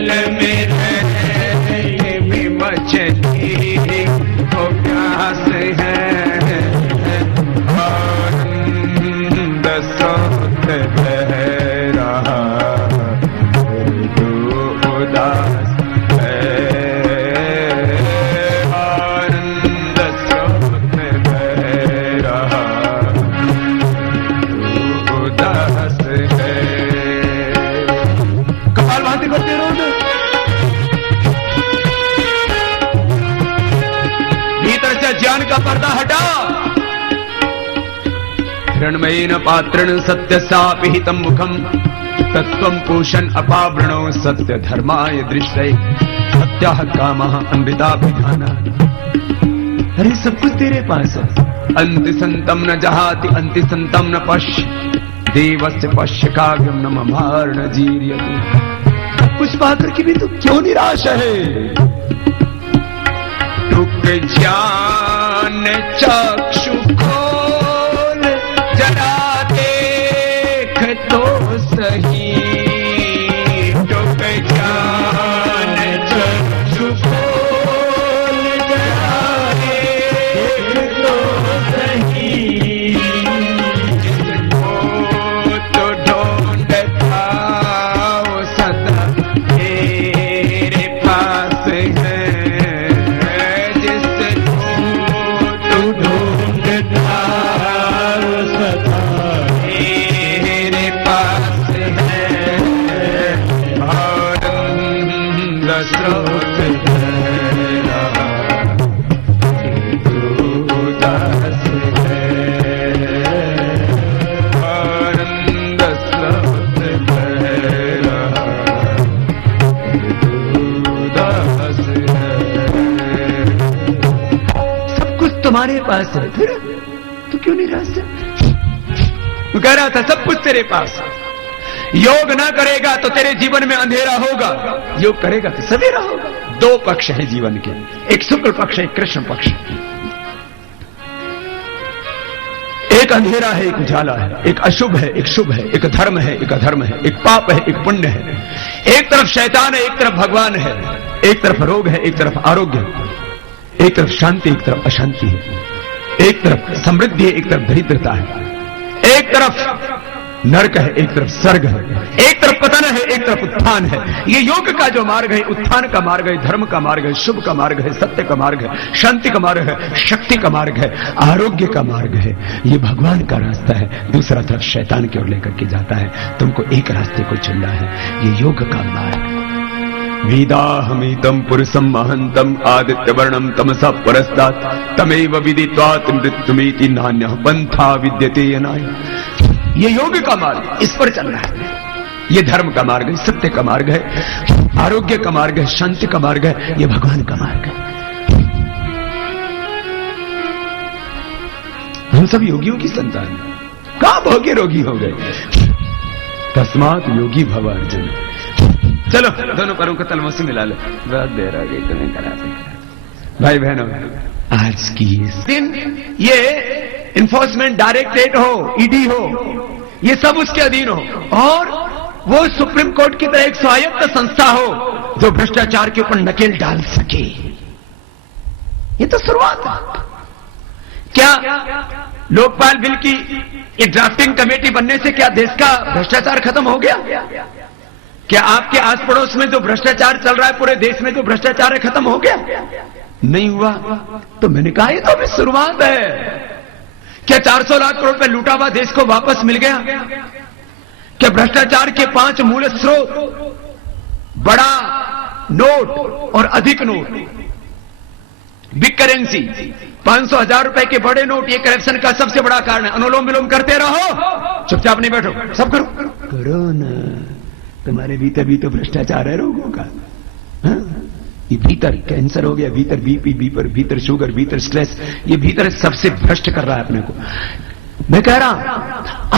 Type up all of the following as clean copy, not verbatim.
जल में रहे ये भी मछली को प्यास है। आनंद स्रोत बह रहा तो उदास है। आनंद स्रोत बह रहा तो उदास है। कपाल भाती करते रहो तो भीतर से ज्ञान का पर्दा हटा। हिरण्मयेन पात्रेण सत्य सापिहितं मुखम तत्त्वं पूषन् अपावृणो सत्य धर्माय दृष्टये सत्यः कामः अमृताभिधानः। अरे सब कुछ तेरे पास है। अंति संतम न जहाति अंति संतम न पश्य देवस्य पश्य काव्यम न ममार न जीर्यते। कुछ पाकर के भी तू क्यों निराश है? टुक ज्ञान चक्षु खोल जरा देख तो सही। टुक ज्ञान चक्षु खोल जरा देख तो सही। जिसको तो ढूंढता वो सदा तेरे पास है। जिसको तू ढूंढता वो सदा तेरे पास है। आनंद स्रोत बह रहा तू उदास है। आनंद स्रोत बह रहा तू उदास है। सब कुछ तुम्हारे पास है, फिर तू क्यों निराश है? तू कह रहा था सब कुछ तेरे पास है। योग ना करेगा तो तेरे जीवन में अंधेरा होगा, योग करेगा तो सवेरा होगा। दो पक्ष हैं जीवन के, एक शुक्ल पक्ष है, एक कृष्ण पक्ष है। एक अंधेरा है, एक उजाला है, एक अशुभ है, एक शुभ है, एक धर्म है, एक अधर्म है, एक पाप है, एक पुण्य है। एक तरफ शैतान है, एक तरफ भगवान है। एक तरफ रोग है, एक तरफ आरोग्य, एक तरफ शांति, एक तरफ अशांति है। एक तरफ समृद्धि है, एक तरफ दरिद्रता है। एक तरफ नरक है, एक तरफ स्वर्ग है। एक तरफ पतन है, एक तरफ उत्थान है। ये योग का जो मार्ग है, उत्थान का मार्ग है, धर्म का मार्ग है, शुभ का मार्ग है, सत्य का मार्ग है, शांति का मार्ग है, शक्ति का मार्ग है, आरोग्य का मार्ग है। ये भगवान का रास्ता है। दूसरा तरफ शैतान की ओर लेकर के जाता है। तुमको एक रास्ते को चुनना है, ये योग का मार्ग। वेदाहमितं पुरुषं महन्तं आदित्यवर्णं तमसा परस्तात् तमेव विदित्वात् मृत्युमेति नान्यः पंथा विद्यते यनाय। ये योग का मार्ग, इस पर चलना है। ये धर्म का मार्ग है, सत्य का मार्ग है, आरोग्य का मार्ग है, शांति का मार्ग है, ये भगवान का मार्ग है। हम सब योगियों की संतान, कहां भोगे रोगी हो गए। तस्मात् योगी भव अर्जुन। चलो दोनों पैरों को तलवों से मिला लो। बहुत देर आ गई, तुम्हें करा भाई बहनों। आज की दिन ये इन्फोर्समेंट डायरेक्टरेट हो, ईडी हो, ये सब उसके अधीन हो, और वो सुप्रीम कोर्ट की तरह एक स्वायत्त संस्था हो जो भ्रष्टाचार के ऊपर नकेल डाल सके। ये तो शुरुआत है। क्या लोकपाल बिल की ये ड्राफ्टिंग कमेटी बनने से क्या देश का भ्रष्टाचार खत्म हो गया? क्या आपके आस पड़ोस में जो भ्रष्टाचार चल रहा है, पूरे देश में जो भ्रष्टाचार है, खत्म हो गया? नहीं हुआ। तो मैंने कहा ये तो अभी शुरुआत है। क्या 400 लाख करोड़ रुपए लूटा हुआ देश को वापस मिल गया? क्या भ्रष्टाचार के 5 मूल स्रोत, बड़ा नोट और अधिक नोट, बिग करेंसी, 500,000 रुपए के बड़े नोट, ये करप्शन का सबसे बड़ा कारण है। अनुलोम विलोम करते रहो, चुपचाप नहीं बैठो, सब करो। करो ना, तुम्हारे भीतर भी तो भ्रष्टाचार है रोगों का। ये भीतर कैंसर हो गया, भीतर बीपी, भीतर शुगर, भीतर स्ट्रेस, ये भीतर सबसे भ्रष्ट कर रहा है अपने को। मैं कह रहा हूं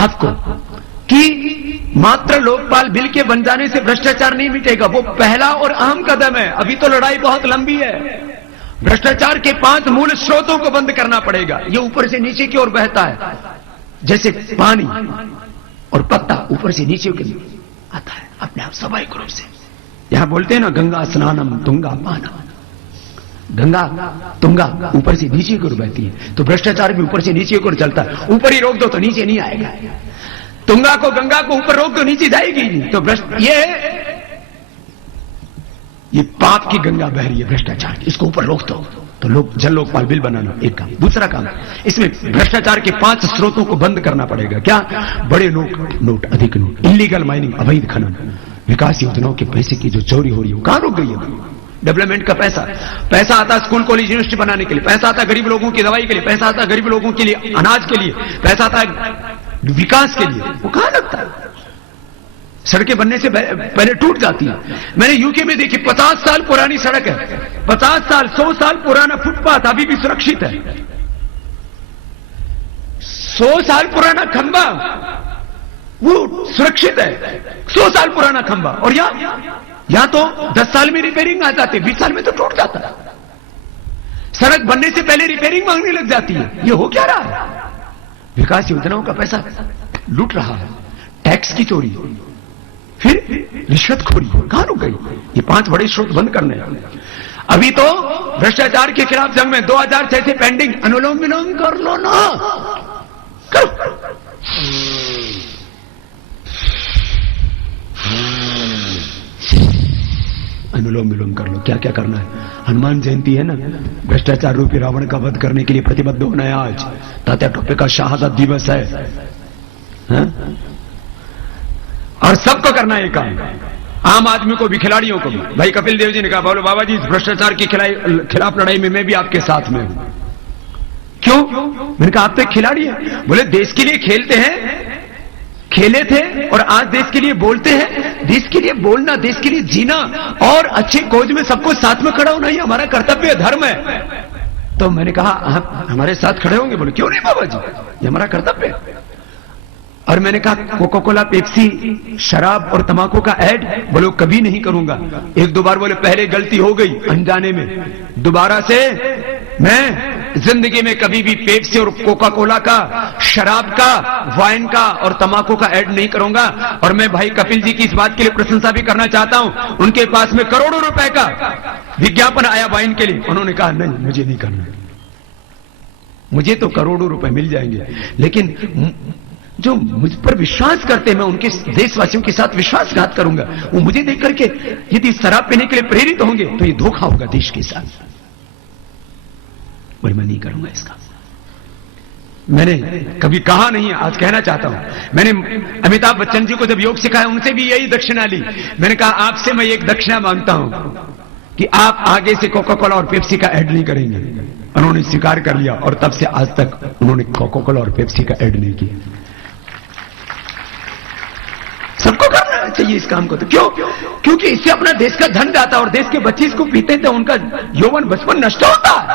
आपको कि मात्र लोकपाल बिल के बन जाने से भ्रष्टाचार नहीं मिटेगा, वो पहला और अहम कदम है। अभी तो लड़ाई बहुत लंबी है। भ्रष्टाचार के 5 मूल स्रोतों को बंद करना पड़ेगा। ये ऊपर से नीचे की ओर बहता है, जैसे पानी और पत्ता ऊपर से नीचे की आता है अपने आप स्वाभाविक रूप से। यहां बोलते हैं ना, गंगा स्नानम तुंगा पानम। गंगा तुंगा ऊपर से नीचे की ओर बहती है, तो भ्रष्टाचार भी ऊपर से नीचे की ओर चलता है। ऊपर ही रोक दो तो नीचे नहीं आएगा। तुंगा को, गंगा को ऊपर रोक दो नीचे जाएगी नहीं। तो ये पाप की गंगा बह रही है, भ्रष्टाचार की। इसको ऊपर रोक दो तो लोग जल लोकपाल बिल बनाना एक काम। दूसरा काम, इसमें भ्रष्टाचार के 5 स्रोतों को बंद करना पड़ेगा। क्या? बड़े नोट, अधिक नोट, इलीगल माइनिंग, अवैध खनन, विकास योजनाओं के पैसे की जो चोरी हो रही है, कहां रुक गई है? डेवलपमेंट का पैसा आता है स्कूल कॉलेज यूनिवर्सिटी बनाने के लिए, पैसा आता है गरीब लोगों की दवाई के लिए, पैसा आता है गरीब लोगों के लिए अनाज के लिए, पैसा आता है विकास के लिए, वो कहां लगता है? सड़कें बनने से पहले टूट जाती है। मैंने यूके में देखी, 50 साल पुरानी सड़क है, 50 साल 100 साल पुराना फुटपाथ अभी भी सुरक्षित है। 100 साल पुराना खंबा वो सुरक्षित है, 100 साल पुराना खंबा। और यहां तो 10 साल में रिपेयरिंग आ जाती है, 20 साल में तो टूट जाता है। सड़क बनने से पहले रिपेयरिंग मांगने लग जाती है। ये हो क्या रहा है? विकास योजनाओं का पैसा लूट रहा है, टैक्स की चोरी, फिर रिश्वतखोरी, कहां रुक गई? ये 5 बड़े स्रोत बंद करने हैं। अभी तो भ्रष्टाचार के खिलाफ जंग में 2006 से पेंडिंग, अनुलोम विलोम कर लो ना, करो। अनुलोम विलोम कर लो। क्या क्या करना है? हनुमान जयंती है ना, भ्रष्टाचार रूपी रावण का वध करने के लिए प्रतिबद्ध होना है। आज तात्या टोपे का शहादत दिवस है, हा? और सबको करना है काम, आम आदमी को भी, खिलाड़ियों को भी। भाई कपिल देव जी ने कहा, बोलो बाबा जी, भ्रष्टाचार के खिलाफ लड़ाई में मैं भी आपके साथ में हूं। क्यों? मैंने कहा आप तो एक खिलाड़ी हैं। बोले देश के लिए खेलते हैं, खेले थे और आज देश के लिए बोलते हैं। देश के लिए बोलना, देश के लिए जीना और अच्छे कोज में सबको साथ में खड़ा होना ही हमारा कर्तव्य, धर्म है। तो मैंने कहा आप हमारे साथ खड़े होंगे? बोले क्यों नहीं बाबा जी, ये हमारा कर्तव्य है। और मैंने कहा कोका कोला, पेप्सी, शराब और तंबाकू का ऐड? बोलो कभी नहीं करूंगा। 1-2 बार बोले पहले गलती हो गई अनजाने में, दोबारा से मैं जिंदगी में कभी भी पेप्सी और कोका कोला का, शराब का, वाइन का और तंबाकू का ऐड नहीं करूंगा। और मैं भाई कपिल जी की इस बात के लिए प्रशंसा भी करना चाहता हूं। उनके पास में करोड़ों रुपए का विज्ञापन आया वाइन के लिए, उन्होंने कहा नहीं मुझे नहीं करना, मुझे तो करोड़ों रुपए मिल जाएंगे, लेकिन जो मुझ पर विश्वास करते हैं मैं उनके देशवासियों के साथ विश्वासघात करूंगा। वो मुझे देख करके यदि शराब पीने के लिए प्रेरित होंगे तो ये धोखा होगा देश के साथ, और मैं नहीं करूंगा इसका। मैंने कभी कहा नहीं है, आज कहना चाहता हूं। मैंने अमिताभ बच्चन जी को जब योग सिखाया, उनसे भी यही दक्षिणा ली। मैंने कहा आपसे मैं एक दक्षिणा मांगता हूं कि आप आगे से कोका कोला और पेप्सी का ऐड नहीं करेंगे। उन्होंने स्वीकार कर लिया और तब से आज तक उन्होंने कोका कोला और पेप्सी का ऐड नहीं किया। सबको करना चाहिए इस काम को। तो क्यों? क्योंकि इससे अपना देश का धन जाता है और देश के बच्चे इसको पीते तो उनका यौवन बचपन नष्ट होता है।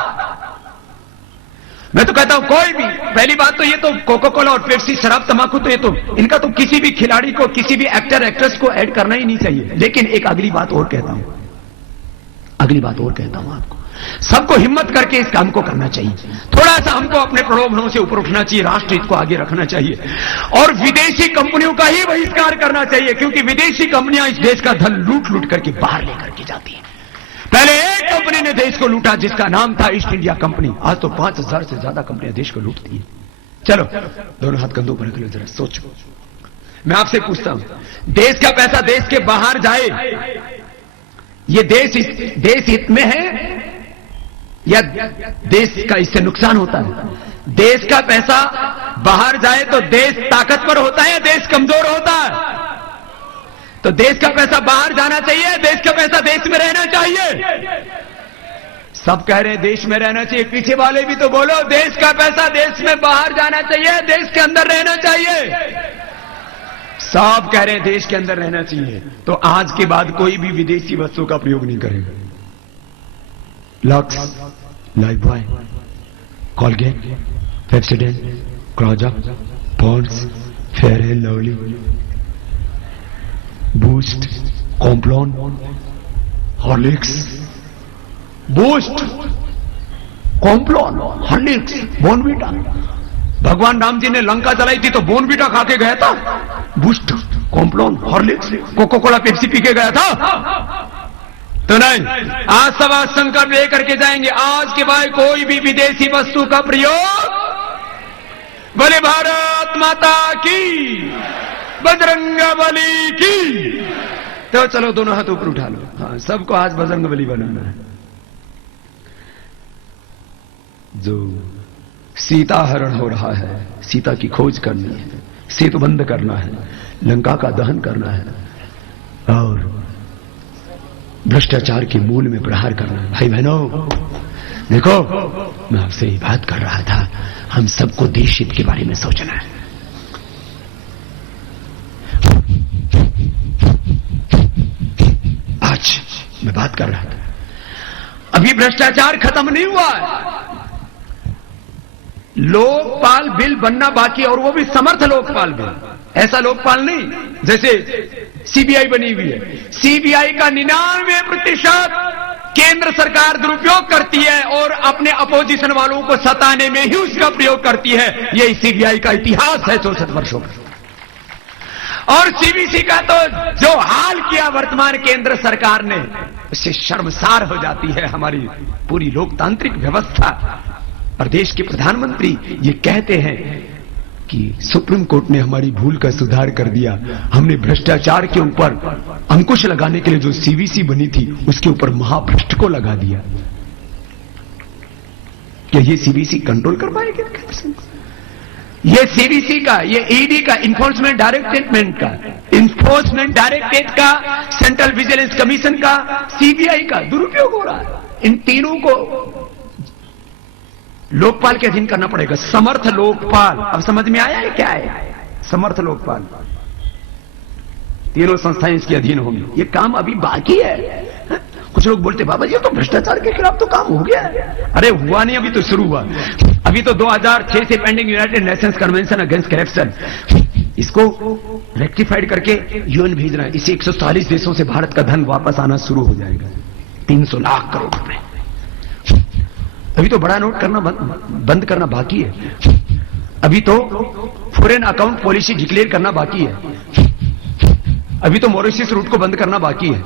मैं तो कहता हूं कोई भी, पहली बात तो ये तो कोका कोला और पेप्सी, शराब, तंबाकू, तो ये तो इनका तो किसी भी खिलाड़ी को, किसी भी एक्टर एक्ट्रेस को ऐड करना ही नहीं चाहिए। लेकिन एक अगली बात और कहता हूं, आपको सबको हिम्मत करके इस काम को करना चाहिए। थोड़ा सा हमको अपने प्रलोभनों से ऊपर उठना चाहिए, राष्ट्र हित को आगे रखना चाहिए और विदेशी कंपनियों का ही बहिष्कार करना चाहिए, क्योंकि विदेशी कंपनियां इस देश का धन लूट लूट करके बाहर लेकर के जाती हैं। पहले एक कंपनी ने देश को लूटा जिसका नाम था ईस्ट इंडिया कंपनी, आज तो 5000 से ज्यादा कंपनियां देश को लूटती हैं। चलो दोनों हाथ कंधों पर रख लो, जरा सोचो। मैं आपसे पूछता हूं, देश का पैसा देश के बाहर जाए, ये देश हित में है या देश का इससे नुकसान होता है? देश का पैसा बाहर जाए तो देश ताकतवर होता है या देश कमजोर होता है? तो देश का पैसा बाहर जाना चाहिए, देश का पैसा देश में रहना चाहिए। सब कह रहे हैं देश में रहना चाहिए, पीछे वाले भी तो बोलो देश का पैसा देश में बाहर जाना चाहिए, देश के अंदर रहना चाहिए। सब कह रहे हैं देश के अंदर रहना चाहिए, तो आज के बाद कोई भी विदेशी वस्तुओं का प्रयोग नहीं करेगा। Lux, Lifebuoy, Colgate, Pepsodent, Closeup, Pond's, Fair and Lovely, Boost, Complan, Horlicks, Boost, Complan, Horlicks, Bournvita. भगवान राम जी ने लंका जलाई थी तो बॉर्नवीटा खा के गया था, boost. Complan, Horlicks, Coca Cola, Pepsi P के गया था? तो नहीं, आज सब आज संकल्प लेकर के जाएंगे, आज के बाद कोई भी विदेशी वस्तु का प्रयोग, बोले भारत माता की, बजरंगबली की। तो चलो दोनों हाथ ऊपर उठा लो। हाँ, सबको आज बजरंगबली बनाना है। जो सीता हरण हो रहा है, सीता की खोज करनी है, सेतु बंद करना है, लंका का दहन करना है और भ्रष्टाचार के मूल में प्रहार करना है। भाई बहनों, देखो, मैं आपसे ये बात कर रहा था, हम सबको देश हित के बारे में सोचना है। आज मैं बात कर रहा था, अभी भ्रष्टाचार खत्म नहीं हुआ है, लोकपाल बिल बनना बाकी, और वो भी समर्थ लोकपाल बिल, ऐसा लोकपाल नहीं जैसे सीबीआई बनी हुई है। सीबीआई का 99% केंद्र सरकार दुरुपयोग करती है और अपने अपोजिशन वालों को सताने में ही उसका प्रयोग करती है। यही सीबीआई का इतिहास है 64 वर्षों का। और सीबीसी का तो जो हाल किया वर्तमान केंद्र सरकार ने, उससे शर्मसार हो जाती है हमारी पूरी लोकतांत्रिक व्यवस्था। और देश के प्रधानमंत्री ये कहते हैं कि सुप्रीम कोर्ट ने हमारी भूल का सुधार कर दिया, हमने भ्रष्टाचार के ऊपर अंकुश लगाने के लिए जो सीवीसी बनी थी उसके ऊपर महाभ्रष्ट को लगा दिया। क्या ये सीवीसी कंट्रोल कर पाएगी? ये सीवीसी का, ये ईडी का, इन्फोर्समेंट डायरेक्टरेट का, सेंट्रल विजिलेंस कमीशन का, सीबीआई का दुरुपयोग हो रहा है। इन तीनों को लोकपाल के अधीन करना पड़ेगा। समर्थ लोकपाल, अब समझ में आया है क्या है समर्थ लोकपाल? तीनों संस्थाएं इसके अधीन होंगी। ये काम अभी बाकी है। कुछ लोग बोलते बाबा जी तो भ्रष्टाचार के खिलाफ तो काम हो गया है। अरे हुआ नहीं, अभी तो शुरू हुआ। अभी तो 2006 से pending United Nations convention against corruption, इसको रेक्टिफाइड करके यूएन भेजना है। इसे 140 देशों से भारत का धन वापस आना शुरू हो जाएगा, 300 लाख करोड़ रुपए। अभी तो बड़ा नोट करना बंद करना बाकी है। अभी तो फॉरेन अकाउंट पॉलिसी डिक्लेयर करना बाकी है। अभी तो मॉरिशस रूट को बंद करना बाकी है।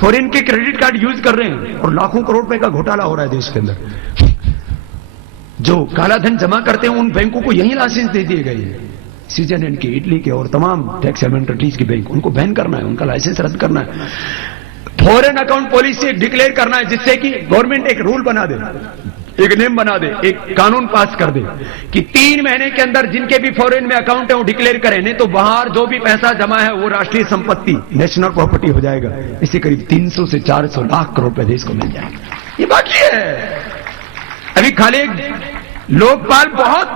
फॉरेन के क्रेडिट कार्ड यूज कर रहे हैं और लाखों करोड़ रुपए का घोटाला हो रहा है देश के अंदर। जो काला धन जमा करते हैं उन बैंकों को यही लाइसेंस दे दिए गए हैं। स्विट्जरलैंड के, इटली के और तमाम टैक्स हेवंस के बैंक, उनको बैन करना है, उनका लाइसेंस रद्द करना है। फॉरेन अकाउंट पॉलिसी डिक्लेयर करना है जिससे कि गवर्नमेंट एक रूल बना दे, एक नियम बना दे, एक कानून पास कर दे कि 3 महीने के अंदर जिनके भी फॉरेन में अकाउंट है वो डिक्लेयर करें, नहीं तो बाहर जो भी पैसा जमा है वो राष्ट्रीय संपत्ति, नेशनल प्रॉपर्टी हो जाएगा। इससे करीब 300 से 400 लाख करोड़ रुपए देश को मिल जाएगा। ये बाकी है। अभी खाली लोकपाल बहुत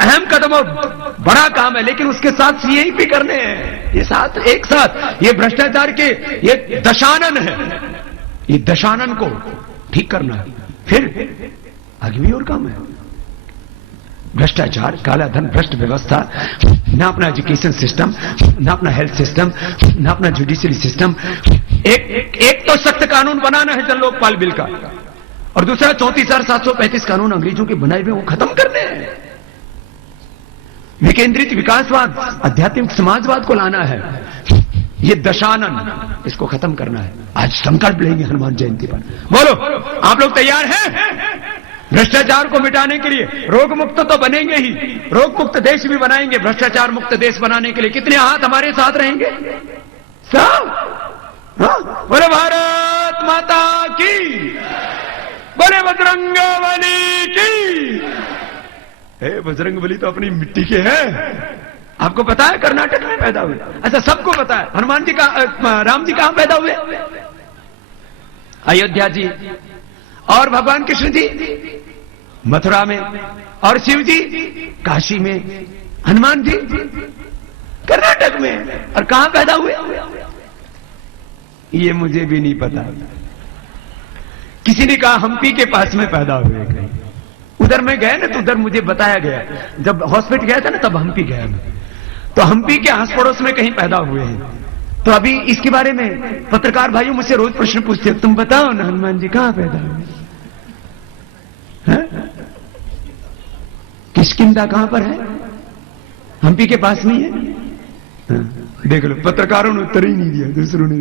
अहम कदम और बड़ा काम है, लेकिन उसके साथ सीए भी करने हैं। ये साथ एक साथ ये भ्रष्टाचार के ये दशानन है, ये दशानन को ठीक करना है। फिर आगे भी और काम है। भ्रष्टाचार, काला धन, भ्रष्ट व्यवस्था, ना अपना एजुकेशन सिस्टम, ना अपना हेल्थ सिस्टम, ना अपना जुडिशियरी सिस्टम। एक तो सख्त कानून बनाना है जन लोकपाल बिल का, और दूसरा 34,735 कानून अंग्रेजों के बनाए हुए वो खत्म करने हैं। विकेंद्रित विकासवाद, आध्यात्मिक समाजवाद को लाना है। ये दशानन, इसको खत्म करना है। आज संकल्प लेंगे हनुमान जयंती पर। बोलो, आप लोग तैयार हैं भ्रष्टाचार को मिटाने के लिए? रोग मुक्त तो बनेंगे ही, रोग मुक्त देश भी बनाएंगे। भ्रष्टाचार मुक्त देश बनाने के लिए कितने हाथ हमारे साथ रहेंगे? सब। बोले भारत माता की, बोले बजरंगबली की। बजरंगबली तो अपनी मिट्टी के हैं। आपको पता है कर्नाटक में पैदा हुए? अच्छा, सबको पता है। हनुमान जी का, राम जी कहां पैदा हुए? अयोध्या जी। और भगवान कृष्ण जी मथुरा में, और शिव जी काशी में, हनुमान जी कर्नाटक में। और कहां पैदा हुए ये मुझे भी नहीं पता। किसी ने कहा हम्पी के पास में पैदा हुए कहीं। उधर मैं गया ना, तो उधर मुझे बताया गया। जब हॉस्पिटल गया था ना तब हम्पी गया मैं, तो हम्पी के आस पड़ोस में कहीं पैदा हुए हैं। तो अभी इसके बारे में पत्रकार भाइयों मुझसे रोज प्रश्न पूछते हैं, तुम बताओ ना हनुमान जी कहां पैदा हुए? किष्किंधा कहां पर है? हम्पी के पास नहीं है? देख लो, पत्रकारों ने उत्तर ही नहीं दिया, दूसरों ने